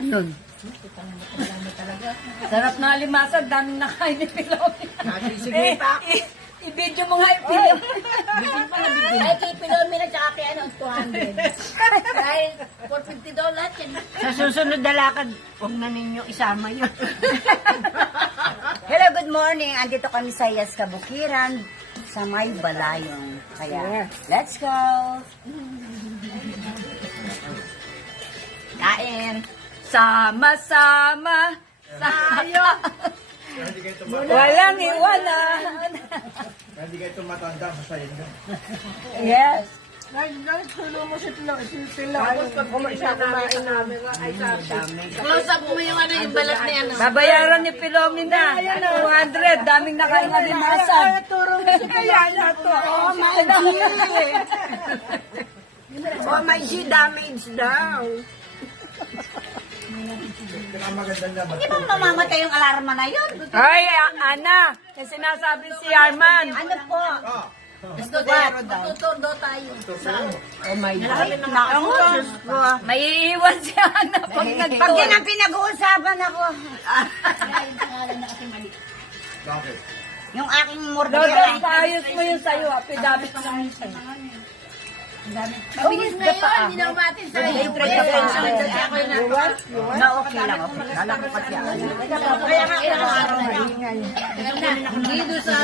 Yun. Sarap na alimasag, daming nakain ni Pilomi. Sige pa. I-video mo nga i-film. Ay, kay Pilomi na tsaka kay ano, 200. Dahil $450 yan. Sa susunod na lakad, huwag na ninyo isama yun. Hello, good morning. Andito kami sa Yas Kabukiran sa May Balayong. Kaya, let's go! Kain! Sama-sama tayo. Walang iwanan. Hindi kayo tumatanda, masaya nyo. Yes. Close up mo yung ano, yung balat na yan. Babayaran ni Pilomi na. 200. Daming nakain na limasag. Kaya na to. Oh my G! Oh my G, damage daw. Pinakamaganda niya, Di ba mamamatay yung alarma na yun? Ay, Ana. Yung sinasabi si Arman. Ano po? Matutundo tayo. Oh my God. Naku, Diyos ko. May iiwan si Ana pag Pag nagtuwa. yan ang pinag-uusapan ako, Bakit? yung aking Lodas, mordera. paayos mo yung sayo. Pidabit mo lang yung sayo. Mabilis na yun, hindi na umatin sa iyo. Na okay lang ako. Kala ko kasi ako. Kaya nga, ilang araw na yun. Hindi doon sa...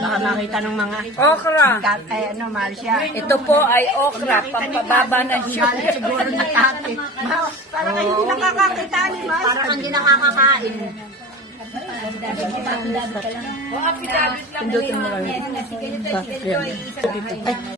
Baka makita ng mga Okra. ano, Marcia. Ito po ay okra. Pampababa ng sugar. Galit siguro ni tate. Parang hindi nakakakita ni Mas. Parang hindi nakakakain. O, apidabit lang. Pindutin mo lang.